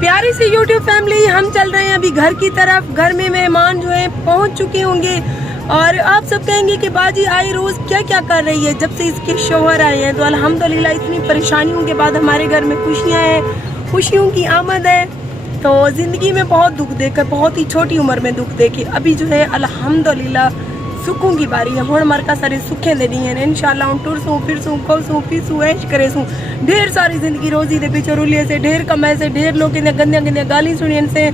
प्यारी सी YouTube family, हम चल रहे हैं अभी घर की तरफ। घर में मेहमान जो है पहुंच चुके होंगे और आप सब कहेंगे कि बाजी आई रोज क्या क्या कर रही है जब से इसके शौहर आए हैं। तो अल्हम्दुलिल्लाह इतनी परेशानियों के बाद हमारे घर में खुशियां हैं, खुशियों की आमद है। तो ज़िंदगी में बहुत दुख देकर, बहुत ही छोटी उम्र में दुख देके अभी जो है अल्हम्दुलिल्लाह सुखों की बारी है। हुण मरका सारे सुखे देनी है इंशाल्लाह। टुरसूं फिरसूं खोसूं पीसूं ऐश करेसूं ढेर सारी जिंदगी रोजी दे पिछे रुलिए से, ढेर कमाए से, ढेर लोग गंदियां गंदियां गाली सुनियन से,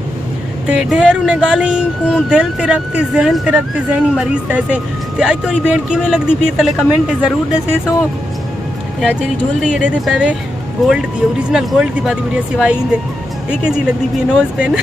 ते ढेर उन्हें गाली को दिल ते रखते, जहन ते रखते, जहनी मरीज तैसे। ते अज तोरी भेड़ किवें लगदी पई तले कमेंट जरूर दसे सो। या जेरी ज्वेलरी एडे ते पवे गोल्ड दी, ओरिजिनल गोल्ड दी बादी बढ़िया सिवाई इंदे एक इंची लगदी पई नोज पेन।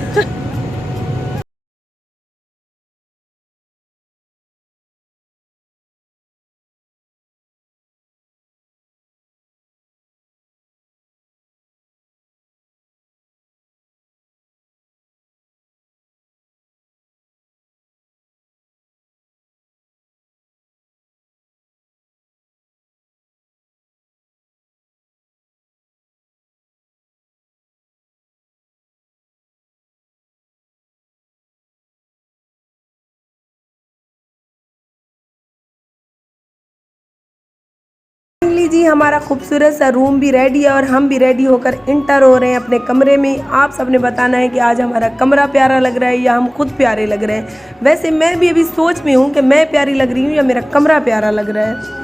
जी हमारा खूबसूरत सा रूम भी रेडी है और हम भी रेडी होकर इंटर हो रहे हैं अपने कमरे में। आप सबने बताना है कि आज हमारा कमरा प्यारा लग रहा है या हम खुद प्यारे लग रहे हैं। वैसे मैं भी अभी सोच में हूँ कि मैं प्यारी लग रही हूँ या मेरा कमरा प्यारा लग रहा है।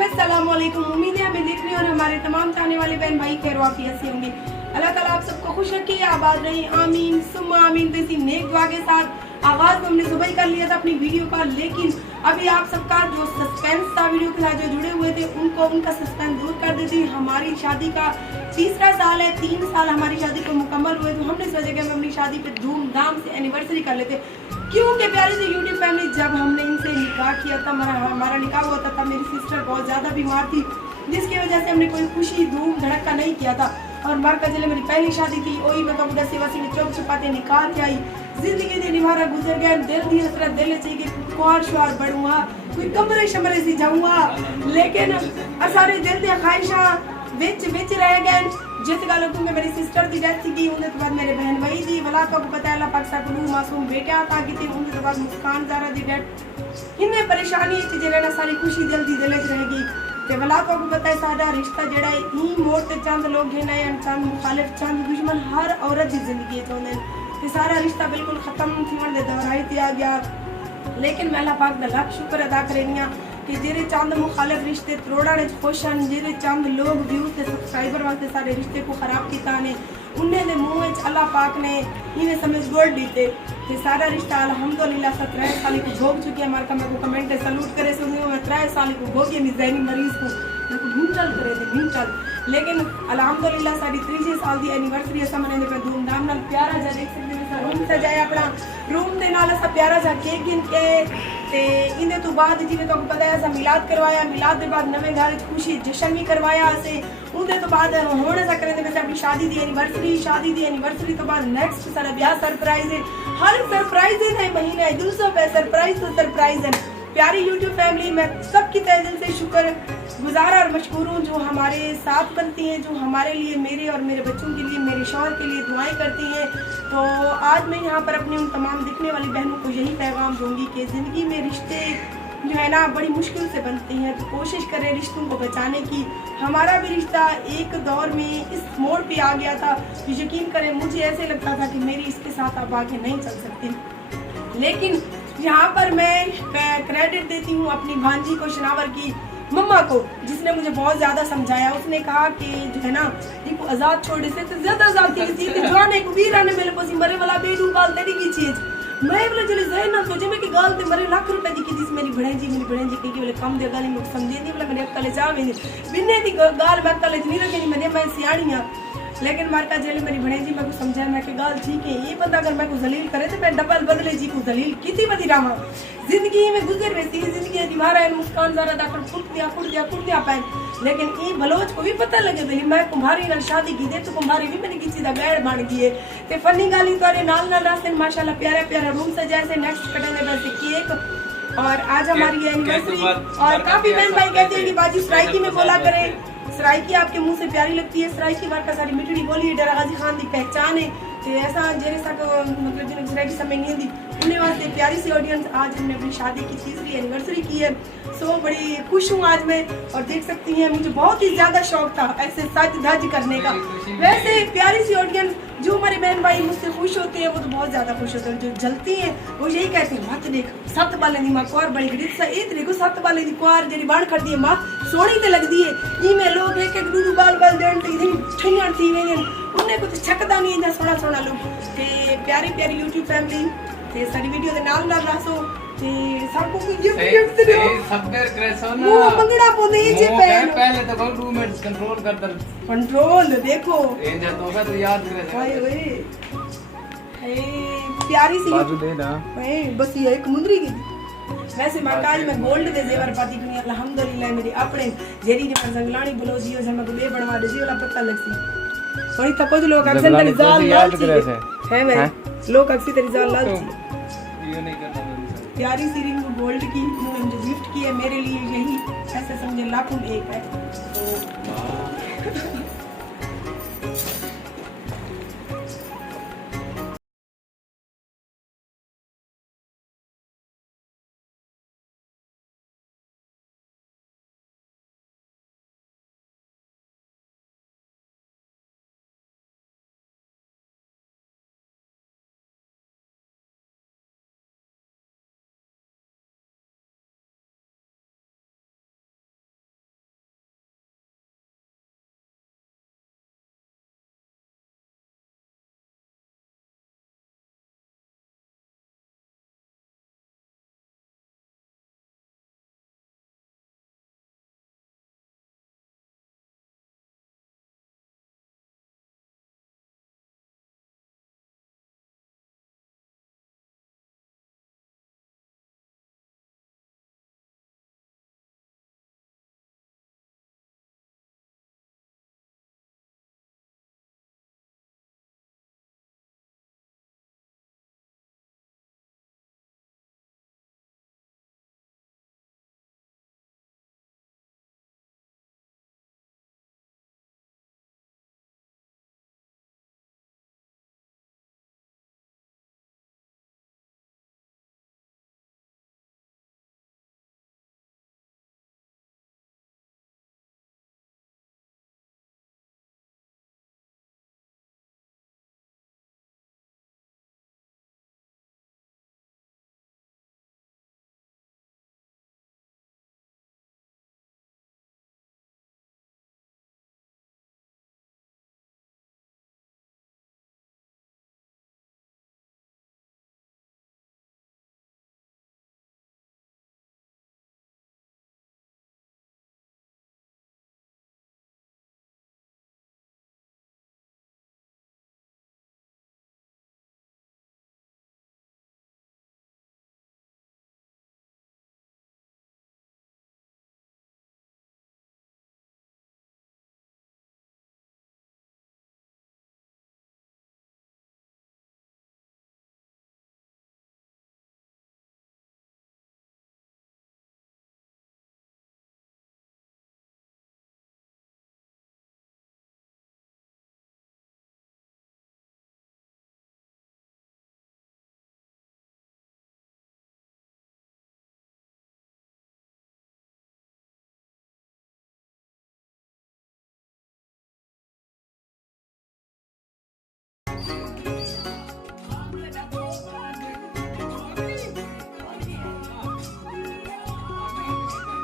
अस्सलामुअलैकुम, उम्मीद है हमें देखने और हमारे तमाम चाहने वाले बहन भाई खैर वाफियत से होंगे। अल्लाह ताला आप सबको खुश रखे, आबाद रहे, आमीन सुम्मा आमीन। तो इसी नेक दुआ के साथ आगाज हमने सुबह कर लिया था अपनी वीडियो का, लेकिन अभी आप सबका जो सस्पेंस था वीडियो के साथ जो जुड़े हुए थे उनका सस्पेंस दूर कर देती। हमारी शादी का तीसरा साल है, 3 साल हमारी शादी को मुकम्मल हुए, तो हमने सोचा कि हम अपनी शादी पे धूमधाम से एनिवर्सरी कर लेते। क्योंकि प्यारी सी यूट्यूब फैमिली, जब हमने इनसे निकाह किया था, हमारा निकाह हुआ था, मेरी सिस्टर बहुत ज़्यादा बीमार थी, जिसकी वजह से हमने कोई खुशी धूम धड़का नहीं किया था। और मरका जिले मेरी पहली शादी थी, वही मैं कब दसी वसी में चौक छुपाते निकाह के आई। जिंदगी दिन हमारा गुजर गया, दिल दी हसरत दिल चाहिए कि कुआर शुआर बढ़ूंगा, कोई कमरे शमरे से जाऊंगा, लेकिन सारे दिल दी ख्वाहिशां विच रह गए। जिस गल क्योंकि मेरी सिस्टर की डेथ थी, उनके बाद मेरे बहन भाई दी वला तो पता अल्लाह पाक सा को मासूम बेटा था कि उनके बाद मुस्कान ज़ारा दी डेथ। इन्हें परेशानी जेड़ा सारी खुशी दिल दी दिल च रह गई। ते वला को पता है साडा रिश्ता जेड़ा ई मोड़ ते चंद लोग हैं नए चंद मुखालिफ चंद दुश्मन हर औरत की जिंदगी चाहते हैं ते सारा रिश्ता बिल्कुल खत्म थीवन दे दौराई ते आ गया। लेकिन मैं अल्लाह पाक दा लाख शुक्र अदा करनी कि जेरे चंद मुखालिफ रिश्ते त्रोड़ा ने खुश हैं, जेरे चंद लोग व्यूज ते सब्सक्राइबर वास्ते सारे रिश्ते को खराब किया ने, उन्हें दे मुंह विच अल्लाह पाक ने इन्हें समझ गोड़ दीते कि सारा रिश्ता अल्हम्दुलिल्लाह 17 साल को भोग चुकी है। हमारा मैं को कमेंट सलूट करे सुनियो, मैं 3 साल को भोगी मिजानी मरीज को मैं को भूंचल करे दे भूंचल। लेकिन अल्हम्दुलिल्लाह साडी 3 साल की एनिवर्सरी असा मनाने पे धूमधाम नाल प्यारा जा देख सकते हैं। रूम सजाया अपना रूम दे नाल असा प्यारा जा केक गिन के ते इनदे तो बाद जिवें तुहानू पता है असा मिलाद करवाया, मिलाद दे बाद नवे घर खुशी जश्न भी करवाया असे। उनदे तो बाद हुण असा करदे पे अपनी शादी दी एनिवर्सरी तो बाद नेक्स्ट सारा ब्याह सरप्राइज है। हर सरप्राइज है महीने है 200 पे सरप्राइज तो सरप्राइज है। प्यारी यूट्यूब फैमिली, मैं सबकी तहे दिल से शुक्र गुजार और मशकूर हूँ जो हमारे साथ बनती हैं, जो हमारे लिए, मेरे और मेरे बच्चों के लिए, मेरे शौहर के लिए दुआएं करती हैं। तो आज मैं यहाँ पर अपनी उन तमाम दिखने वाली बहनों को यही पैगाम दूंगी कि ज़िंदगी में रिश्ते जो है ना बड़ी मुश्किल से बनते हैं, तो कोशिश करें रिश्तों को बचाने की। हमारा भी रिश्ता एक दौर में इस मोड़ पे आ गया था, तो यकीन करें मुझे ऐसे लगता था कि मेरी इसके साथ अब आगे नहीं चल सकती। लेकिन यहाँ पर मैं क्रेडिट देती हूँ अपनी भांजी को, शनावर की मम्मा को, जिसने मुझे बहुत ज्यादा समझाया। उसने कहा कि जो है ना इनको आजाद छोड़ने से तो ज्यादा आजादी थी जवाने को वीर आने मेरे पास मरे वाला बेडू गाल तेरी की चीज मैं बोले चले जहन ना सोचे मैं कि गाल ते मरे लाख रुपए दी की मेरी भणेजी कहीं बोले कम दे गाली मुझे समझे नहीं बोला मैंने अक्कल चावे नहीं बिन्ने दी गाल मैं अक्कल नहीं रखे नहीं मैंने मैं सियाड़ी हां। लेकिन मारका जेले मेरी भणेजी मैं को समझाया मैं कि गाल ठीक है, ये बंदा अगर मैं को जलील करे तो मैं डबल बदले जी को जलील किती बदी रामा जिंदगी में गुजर वैसी जिंदगी दीवारा है मुस्कान जरा दाखल कुट दिया पाए। लेकिन ये बलोच को भी पता लगे भाई मैं कुम्हारी नाल शादी की दे तो कुम्हारी भी मैंने किसी दा बैड बन गई है। ते फनी गाली तोरे नाल रास्ते माशाल्लाह प्यारा रूम सजाए से नेक्स्ट कटे ने बस केक और आज हमारी एनिवर्सरी। और काफी बहन भाई कहते हैं कि बाजी सराइकी में बोला करें, सराइकी आपके मुंह से प्यारी लगती है, सराइकी वर्का सारी मिठड़ी बोली डरा गाजी खान की पहचान है। तो ऐसा जेरे सा मतलब जिन्हें सराइकी समझ नहीं आती उन्हें वास्ते प्यारी सी ऑडियंस। आज हमने अपनी शादी की 3री एनिवर्सरी की है। सो बड़ी खुश हूँ आज मैं। और देख सकती हैं मुझे बहुत ही ज्यादा शौक था ऐसे सज धज करने का। वैसे प्यारी सी ऑडियंस जो हमारे बहन भाई मुझसे खुश होते हैं वो तो बहुत ज्यादा खुश होते हैं। जो जलती हैं वो यही कहती हैं मत देख 7 बाले दी मां कुआर बड़ी गड़ी सा ये देखो 7 बाले दी कुआर जेडी बाण खड़दी है मां सोहनी ते लगदी है। ई में लोग एक एक दूर बाल देन ते इतनी ठियां थी वेन उन्हें कुछ छकदा नहीं इंदा सोना सोना लोग। ते प्यारी प्यारी YouTube फैमिली ते सारी वीडियो दे नाल रसो ते सबको कोई गिफ्ट दे दो सबकर क्रेसो ना वो मंगड़ा पोदे जे पहले तो बहुत 2 मिनट कंट्रोल कर दर कंट्रोल देखो ए जब तो याद करे हाय ओए ए प्यारी सी बाजू दे ना ए बस ये एक मुंदरी की वैसे मकाज में गोल्ड दे जेवर पाती दुनिया अल्हम्दुलिल्लाह मेरी अपने जेरी ने संगलानी बोलो जियो जमा को ले बनवा दे जी वाला पता लगसी थोड़ी थको लोग अक्सर तेरी जान याद करे है मैं लोग अक्सर तेरी जान लालची ये नहीं करता मैं प्यारी सी रिंग गोल्ड की उन्होंने मुझे गिफ्ट की है मेरे लिए यही ऐसे समझे लाखों में एक है। तो